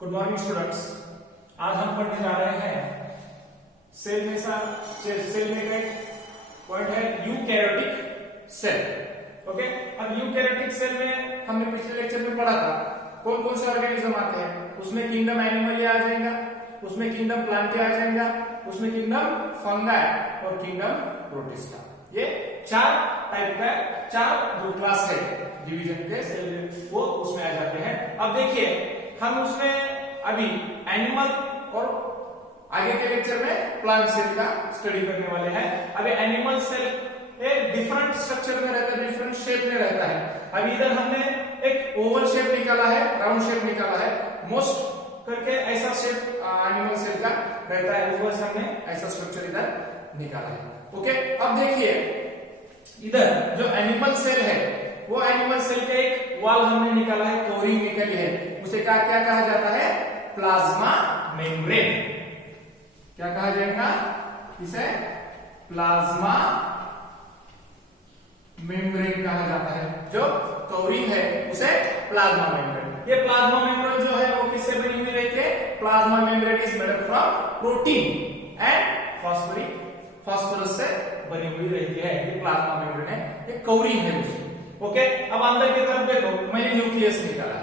Good morning students. आज हम पढ़ने जा रहे हैं सेल में का एक पॉइंट है यूकैरियोटिक सेल। ओके, अब यूकैरियोटिक सेल में हमने पिछले लेक्चर में पढ़ा था कौन कौन से ऑर्गेनिज्म आते हैं। उसमें किंगडम एनिमल आ जाएगा, उसमें किंगडम प्लांट आ जाएगा, उसमें किंगडम फंगाई और किंगडम प्रोटिस्टा। ये चार टाइप का चार जो क्लास है डिवीजन के सेल वो उसमें आ जाते हैं। अब देखिए हम उसमें अभी एनिमल और आगे के लेक्चर में प्लांट सेल का स्टडी करने वाले हैं। अभी एनिमल सेल एक डिफरेंट स्ट्रक्चर में रहता है, डिफरेंट शेप में रहता है। अभी इधर हमने एक ओवल शेप निकाला है, राउंड शेप निकाला है, मोस्ट करके ऐसा शेप एनिमल सेल का रहता है, उस वजह से हमने ऐसा स्ट्रक्चर इधर निकाला है। ओके, अब देखिए इधर जो एनिमल सेल है वो एनिमल सेल का एक वॉल हमने निकाला है, कोरिंग निकली है, उसे क्या कहा जाता है? Plasma membrane. क्या कहा जाएगा इसे? प्लाज्मा मेम्ब्रेन कहा जाता है। जो कोरिंग है उसे प्लाज्मा मेम्ब्रेन। ये प्लाज्मा मेम्ब्रेन जो है वो किससे बनी हुई रहती है? Plasma membrane is made from protein and phosphorus से बनी हुई रहती है। ये प्लाज्मा मेम्ब्रेन है, ये कोरिंग है उसकी। ओके, अब अंदर की तरफ देखो, मैंने न्यूक्लियस निकाला है।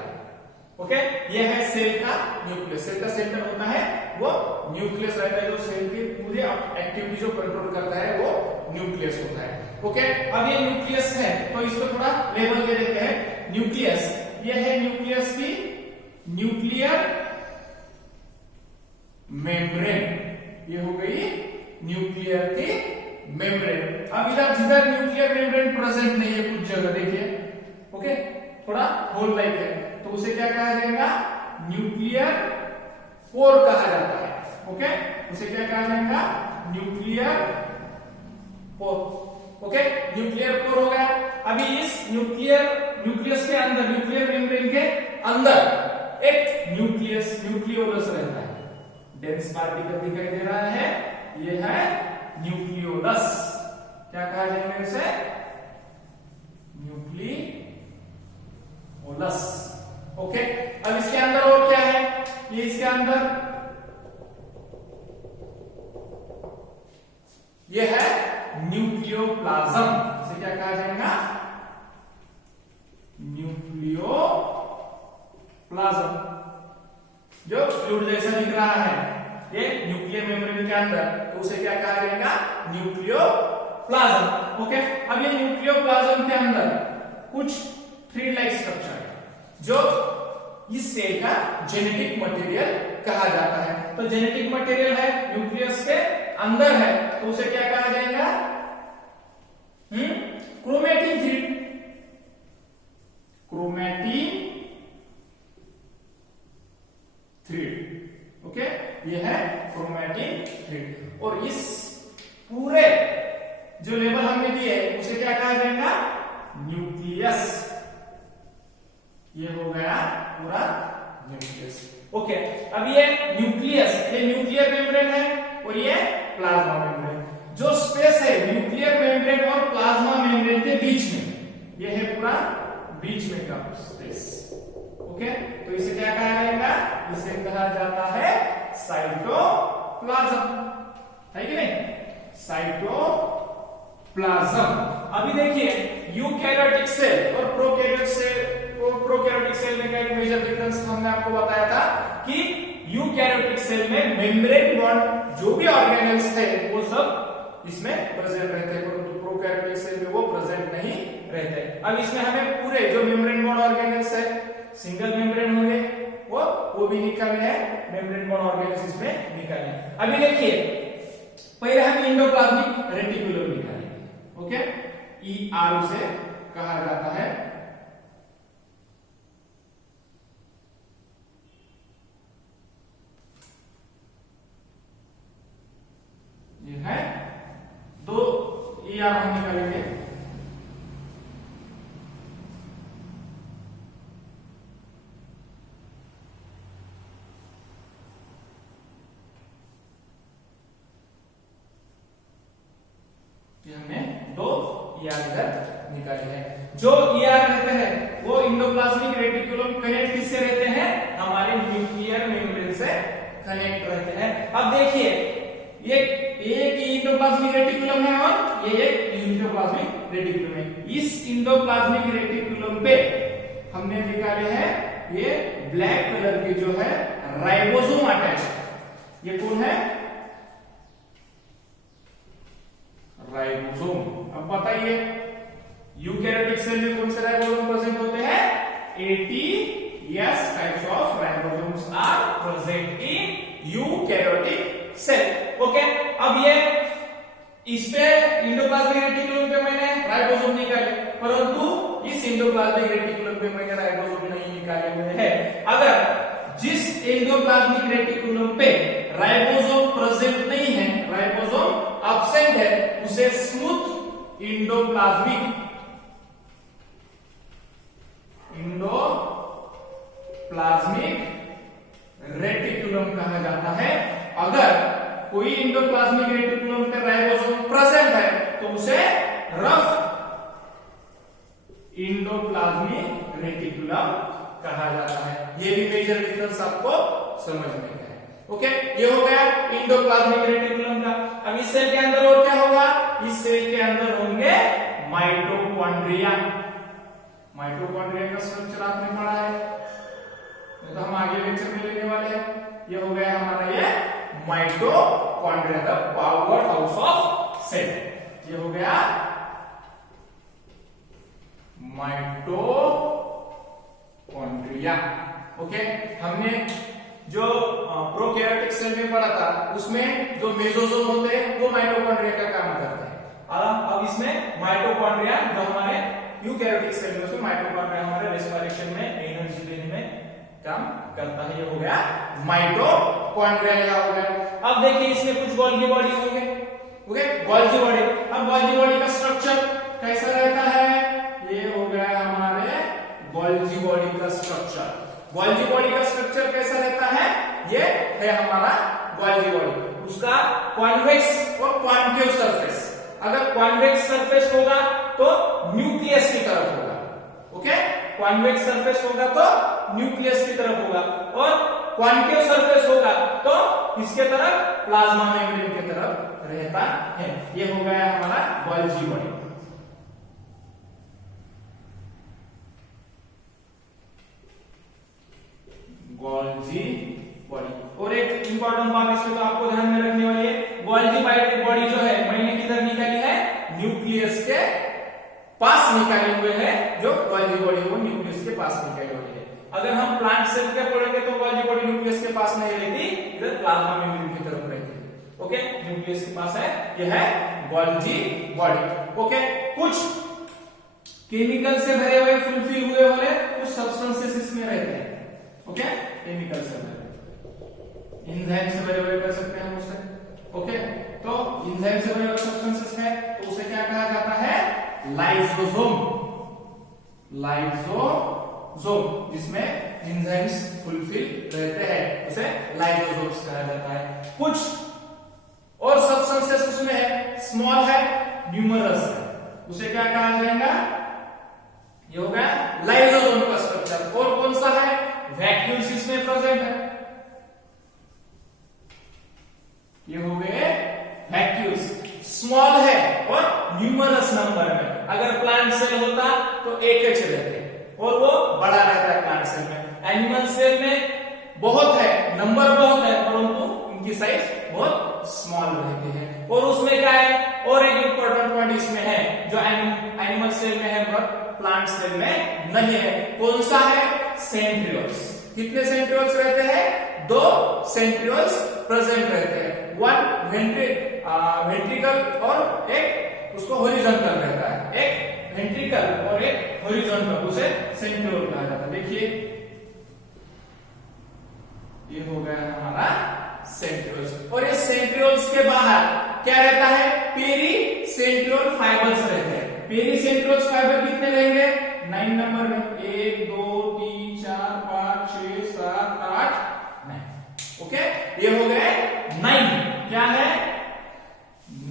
ओके, ये है सेल का न्यूक्लियस। सेल का सेंटर होता है वो न्यूक्लियस रहता है, जो सेल की पूरी एक्टिविटी जो कंट्रोल करता है वो न्यूक्लियस होता है। ओके, अब ये न्यूक्लियस है तो इसको थोड़ा लेबल दे देते हैं। न्यूक्लियस, ये है न्यूक्लियस की न्यूक्लियर मेम्ब्रेन, ये हो गई न्यूक्लियर की मेम्ब्रेन। अब इधर जिधर न्यूक्लियर मेम्ब्रेन प्रेजेंट नहीं है कुछ जगह देखिए, ओके, थोड़ा होल लाइक है, तो उसे क्या कहा जाएगा? न्यूक्लियर पोर कहा जाता है। ओके, उसे क्या कहा जाएगा? Nuclear pore. Okay, nuclear pore हो गया। अभी इस न्यूक्लियस के अंदर, न्यूक्लियर मेम्ब्रेन के अंदर एक न्यूक्लियोलस रहता है। डेंस पार्टिकल दिखाई दे रहा है, ये है न्यूक्लियोलस। क्या कहा जाएगा इसे? न्यूक्लियोलस। ओके, अब इसके अंदर और क्या है? ये इसके अंदर ये है न्यूक्लियोप्लाज्म। इसे क्या कहा जाएगा? न्यूक्लियोप्लाज्म, जो फ्लूइड जैसा दिख रहा है ये न्यूक्लियर मेम्ब्रेन के अंदर, तो उसे क्या कहा जाएगा? न्यूक्लियोप्लाज्म। ओके, अब ये न्यूक्लियोप्लाज्म के अंदर कुछ थ्री लाइक स्ट्रक्चर है जो इस सेल का जेनेटिक मटेरियल कहा जाता है। तो जेनेटिक मटेरियल है न्यूक्लियस के अंदर है, तो उसे क्या कहा जाएगा? Chromatin thread. Chromatin thread. Okay, ये है क्रोमेटिन थ्रेड। और इस पूरे जो लेबल हमने दिए उसे क्या कहा जाएगा? न्यूक्लियस। ये हो गया पूरा न्यूक्लियस। ओके, अब ये न्यूक्लियस, ये न्यूक्लियर मेम्ब्रेन है और ये प्लाज्मा मेम्ब्रेन। जो स्पेस है न्यूक्लियर मेम्ब्रेन और प्लाज्मा मेम्ब्रेन के बीच में, ये है पूरा बीच में का स्पेस। ओके, तो इसे क्या कहा जाएगा? इसे कहा जाता है साइटोप्लाज्म, है कि नहीं? साइटोप्लाज्म। अभी देखिए यूकैरियोटिक सेल और प्रोकैरियोटिक सेल में क्या एक मेजर डिफरेंस हमने आपको बताया था कि यूकैरियोटिक सेल में मेम्ब्रेन बॉन्ड जो भी ऑर्गेनेल्स थे वो सब इसमें प्रेजेंट रहते हैं, परंतु प्रोकैरियोटिक सेल में वो प्रेजेंट नहीं रहते। अब इसमें हमें पूरे जो मेम्ब्रेन बॉन्ड ऑर्गेनेल्स है, सिंगल मेम्ब्रेन होंगे वो भी निकाले हैं, मेम्ब्रेन बॉन्ड ऑर्गेनेल्स इसमें निकाले हैं। अभी देखिए पहले हम एंडोप्लाज्मिक रेटिकुलम निकालेंगे। ओके, ER से कहा जाता है। ये है दो ER हम निकालेंगे। हमने दो ER इधर निकाले हैं। जो ER रहते हैं वो इंडोप्लाज्मिक रेटिकुलम कनेक्ट किससे रहते हैं? हमारे न्यूक्लियर कनेक्ट रहते हैं। अब देखिए ये एक एंडोप्लाज्मिक रेटिकुलम है और ये एक इंडोप्लाज्मिक रेटिकुलम है। इस इंडोप्लाज्मिक रेटिकुलम पे हमने निकाले हैं ये ब्लैक कलर के जो है राइबोसोम अटैच है। ये कौन है? राइबोसोम। अब बताइए यूकैरियोटिक सेल में कौन से राइबोसोम प्रेजेंट होते हैं? 80 types of ribosomes are present in eukaryotic cell. Okay, अब ये इस पे इंडोप्लाज्मिक रेटिकुलम पे मैंने राइबोसोम निकाले, परंतु इस इंडोप्लाज्मिक रेटिकुलम पे मैंने राइबोसोम नहीं निकाले हुए हैं। अगर जिस एंडोप्लाज्मिक रेटिकुलम पे राइबोसोम प्रेजेंट नहीं है, राइबोसोम एब्सेंट है, उसे स्मूथ इंडोप्लाज्मिक रेटिकुलम कहा जाता है। अगर कोई इंडोप्लाज्मिक रेटिकुलम पे राइबोसोम प्रेजेंट है तो उसे रफ इंडोप्लाज्मिक रेटिकुलम कहा जाता है। ये भी मेजर डिफरेंस आपको समझने का है। ओके, ये हो गया इंडोप्लाज्मिक रेटिकुलम का। अब इस सेल के अंदर और क्या होगा? इस सेल के अंदर होंगे माइटोकॉन्ड्रिया। माइटोकॉन्ड्रिया का स्ट्रक्चर आपने पढ़ा है, तो हम आगे लेक्चर में लेने वाले हैं। ये हो गया हमारा ये mitochondria, the powerhouse of cell. ये हो गया माइटोकॉन्ड्रिया। ओके, हमने जो प्रोकैरियोटिक सेल में पढ़ा था उसमें जो मेसोसोम होते हैं वो माइटोकॉन्ड्रिया का काम करते हैं। अब इसमें माइटोकॉन्ड्रिया जो हमारे यूकैरियोटिक सेल में, उसमें माइटोकॉन्ड्रिया हमारे रेस्पिरेशन में एनर्जी देने में काम करता है। ये हो गया माइटोकॉन्ड्रिया हो गया। अब देखिए इसमें कुछ गोल्गी बॉडी होंगे। Okay, Golgi body. अब गोल्गी बॉडी का स्ट्रक्चर कैसा रहता है? ये हो गया हमारे गोल्गी बॉडी का स्ट्रक्चर। गोल्गी बॉडी का स्ट्रक्चर कैसा रहता है? ये है हमारा गोल्गी बॉडी। उसका कॉन्वेक्स और कॉन्केव सरफेस। अगर कॉन्वेक्स सरफेस होगा तो न्यूक्लियस की तरफ होगा। ओके, कॉन्वेक्स सरफेस होगा तो न्यूक्लियस की तरफ होगा, और कॉन्केव सरफेस होगा तो किसके तरफ? प्लाज्मा मेम्ब्रेन की तरफ रहता है। ये हो गया हमारा गोल्गी बॉडी। Golgi body. और एक इंपॉर्टेंट बात इसमें तो आपको ध्यान में रखने वाली है, गोल्गी बॉडी जो है मैंने किधर निकाली है? न्यूक्लियस के पास निकाले हुए हैं। जो गोल्गी बॉडी वो न्यूक्लियस के पास निकाले हुए हैं। अगर हम प्लांट सेल के पढ़ेंगे तो गोल्गी बॉडी न्यूक्लियस के पास नहीं रहती, इधर प्लाज्मा मेम्ब्रेन की तरफ रहती है। ओके, न्यूक्लियस के पास है। यह है गोल्गी बॉडी। ओके, कुछ केमिकल से भरे हुए, फुलफिल हुए वाले कुछ सब्सटेंसेस इसमें रहते हैं। ओके, केमिकल से भरे, एंजाइम से भरे हुए कर सकते हैं हम उससे। ओके, तो एंजाइम से भरे हुए सब्सटेंसेस है तो उसे क्या कहा जाता है? लाइसोसोम। लाइसोसोम, जिसमें एंजाइम्स फुलफिल रहते हैं, उसे लाइसोसोम्स कहा जाता है। कुछ और सब्सटेंसेस उसमें है, स्मॉल है, न्यूमरस है, उसे क्या कहा जाएगा? ये हो गया लाइसोसोम का स्ट्रक्चर। और कौन सा है? वैक्यूल्स इसमें प्रेजेंट है। ये हो गए वैक्यूल्स, स्मॉल है और न्यूमरस नंबर में। अगर प्लांट सेल होता तो एक रहते और वो बड़ा रहता है प्लांट सेल में। एनिमल सेल में बहुत है, नंबर बहुत है, परंतु उनकी साइज बहुत स्मॉल रहती है। और उसमें क्या है? और एक इंपॉर्टेंट पॉइंट इसमें है जो एनिमल सेल में है पर प्लांट सेल में नहीं है। कौन सा है? सेंट्रियोल्स। कितने सेंट्रियोल्स रहते हैं? 2 सेंट्रियोल्स प्रेजेंट रहते हैं। वन वेंट्रिकल और एक उसको हॉरिजॉन्टल रहता है। एक वेंट्रिकल और एक हॉरिजॉन्टल, उसे सेंट्रियोल कहा जाता है। देखिए ये हो गया हमारा सेंट्रियोल्स। और ये सेंट्रियोल्स के बाहर क्या रहता है? पेरी सेंट्रियोल फाइबर्स रहते हैं। पेरी सेंट्रियोल्स फाइबर कितने रहेंगे? 9 नंबर में। 1 2 3 4 5 6 7 8 9। ओके, ये हो गए 9। क्या है?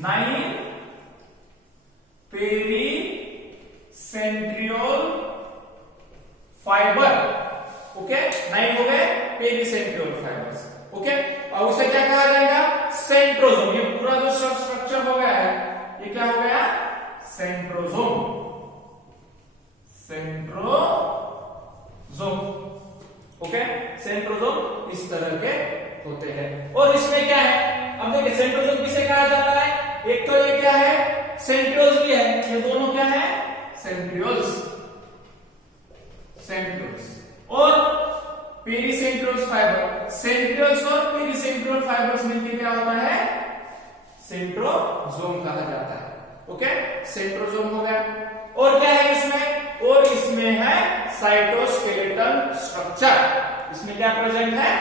9 पेरी सेंट्रियोल फाइबर। ओके, 9 हो गए पेरी सेंट्रियोल फाइबर्स। ओके, अब उसे क्या कहा जाएगा? सेंट्रोसोम। ये पूरा जो स्ट्रक्चर हो गया है ये क्या हो गया? सेंट्रोसोम। Centrosome, okay. सेंट्रोसोम इस तरह के होते हैं। और इसमें क्या है, अब देखिए सेंट्रोसोम किसे कहा जाता है? एक तो ये क्या है? सेंट्रियोल्स भी है। ये दोनों क्या है? सेंट्रियोल्स। सेंट्रियोल्स और पेरिसेंट्रियोल्स फाइबर। सेंट्रियोल्स और पेरिसेंट्रियोल फाइबर्स मिलकर क्या होता है? सेंट्रोसोम कहा जाता है, ओके। सेंट्रोसोम हो गया। और क्या है इसमें? और इसमें है साइटोस्केलेटन स्ट्रक्चर। इसमें क्या प्रेजेंट है?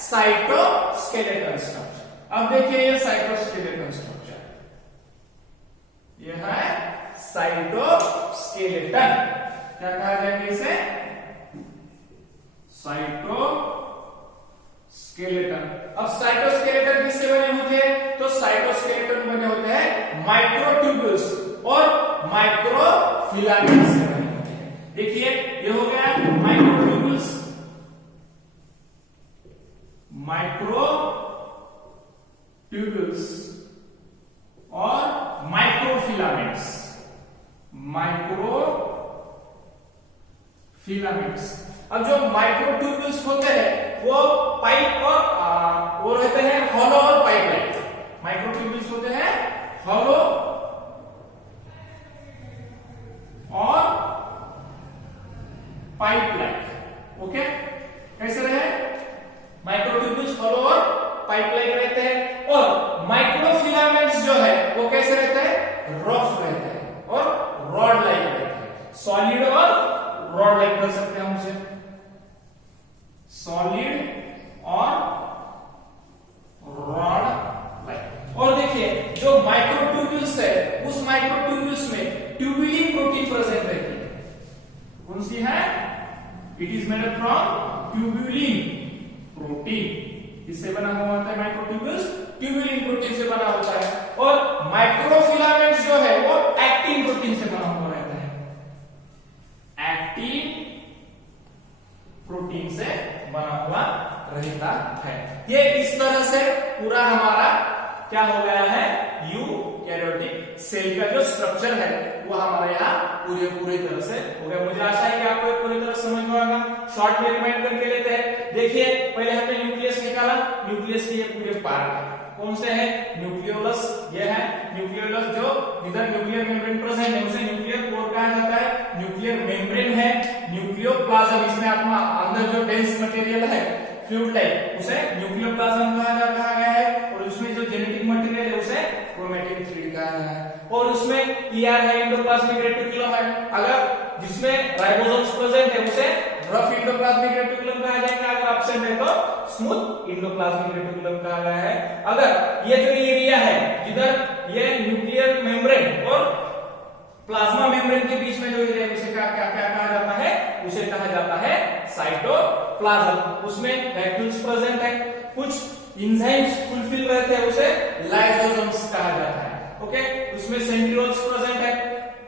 Cytoskeleton structure. अब देखिए ये साइटोस्केलेटन स्ट्रक्चर, ये है साइटोस्केलेटन। क्या कहा जाएगा इसे? साइटोस्केलेटन। अब साइटोस्केलेटन किससे बने होते हैं? तो साइटोस्केलेटन बने होते हैं माइक्रोट्यूब्यूल्स और माइक्रोफिलामेंट से बने होते हैं। देखिए ये हो गया माइक्रोट्यूब्यूल्स, माइक्रोट्यूब्यूल्स और माइक्रोफिलामेंट्स। माइक्रोफिलामेंट्स। अब जो माइक्रोट्यूब्यूल्स होते हैं वो पाइप और वो रहते हैं हॉलो और पाइप लाइक। माइक्रोट्यूब्यूल्स होते हैं हॉलो और पाइप लाइक, ओके। कैसे रहे? माइक्रोट्यूब्यूल्स हॉलो और पाइप लाइक रहते हैं। और माइक्रोफिलामेंट्स जो है वो कैसे रहते हैं? रफ रहते हैं और रॉड लाइक रहते हैं। सॉलिड और रॉड लाइक कर सकते हैं हम उसे, सॉलिड और रॉड लाइक। और देखिए जो माइक्रोट्यूब्यूल्स है उस माइक्रोट्यूब्यूल्स में ट्यूबुलिन प्रोटीन प्रेजेंट रहती है। कौन सी है? It is made from tubulin protein. इससे बना हुआ होता है माइक्रोट्यूब्यूल्स, ट्यूबुलिन प्रोटीन से बना होता है। और माइक्रोफिलामेंट्स जो है वो एक्टिन प्रोटीन से बना हुआ रहता है, एक्टिन प्रोटीन से बना हुआ रहता है। ये इस तरह से पूरा हमारा क्या हो गया है? यूकैरियोटिक सेल का जो स्ट्रक्चर है वो हमारे यहाँ पूरी तरह से हो गया। मुझे आशा है कि आपको पूरी तरह समझ में आएगा। शॉर्ट में रिमाइंड करके लेते हैं। देखिए पहले हमने न्यूक्लियस निकाला। न्यूक्लियस के ये पूरे पार्ट है। कौन से है? न्यूक्लियोलस। ये है न्यूक्लियोलस जो इधर न्यूक्लियर मेम्ब्रेन प्रेजेंट है उसे न्यूक्लियर कोर कहा जाता है। न्यूक्लियर मेम्ब्रेन है न्यूक्लियोप्लाज्म। इसमें अपना अंदर जो डेंस मटेरियल है फ्लूइड टाइप उसे न्यूक्लियोप्लाज्म कहा गया है। और उसमें जो जेनेटिक मटेरियल है उसे क्रोमैटिन थ्रेड कहा गया है। और उसमें ईआर है, एंडोप्लाज्मिक रेटिकुलम है। अगर जिसमें राइबोसोम्स प्रेजेंट है उसे रफ एंडोप्लाज्मिक रेटिकुलम कहा जाएगा। अगर एब्सेंट है तो स्मूथ एंडोप्लाज्मिक रेटिकुलम कहा गया है। अगर ये जो एरिया है जिधर ये न्यूक्लियर मेम्ब्रेन और प्लाज्मा मेम्ब्रेन के बीच में जो एरिया है उसे क्या कहा जाता है? उसे कहा जाता है साइटोप्लाज्म। उसमें वैक्यूल्स प्रेजेंट है, कुछ एंजाइम्स फुलफिल रहते हैं उसे लाइसोसोम्स कहा जाता है, ओके। उसमें सेंट्रियोल्स प्रेजेंट है।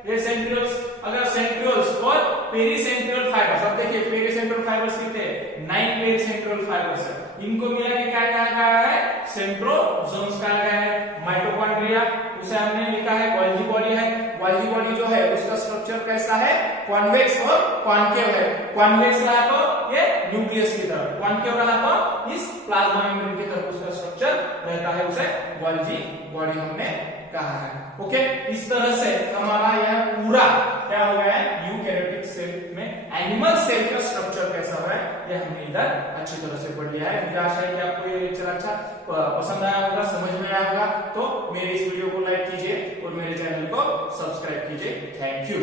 ये सेंट्रियोल्स, अगर सेंट्रियोल्स और पेरिसेंट्रियल फाइबर्स, अब देखिए पेरिसेंट्रियल फाइबर्स कितने हैं? 9 पेरिसेंट्रियल फाइबर्स है। इनको मिला के क्या कहा गया है? सेंट्रोसोम्स कहा गया है। माइटोकॉन्ड्रिया उसे हमने लिखा है गोल्गी बॉडी है। गोल्गी बॉडी जो है उसका स्ट्रक्चर कैसा है? कॉन्वेक्स और कॉन्केव है। कॉन्वेक्स रहा तो ये न्यूक्लियस की तरफ, कॉन्केव रहा तो इस प्लाज्मा मेम्ब्रेन की तरफ उसका स्ट्रक्चर रहता है। उसे गोल्गी बॉडी हमने कहा है, ओके। इस तरह से हमारा यह पूरा क्या हो गया है? यूकैरियोटिक सेल में एनिमल सेल का स्ट्रक्चर कैसा है ये हमने इधर अच्छी तरह से पढ़ लिया है। मुझे आशा है कि आपको ये लेक्चर अच्छा पसंद आया होगा, समझ में आया होगा। तो मेरे इस वीडियो को लाइक कीजिए और मेरे चैनल को सब्सक्राइब कीजिए। Thank you.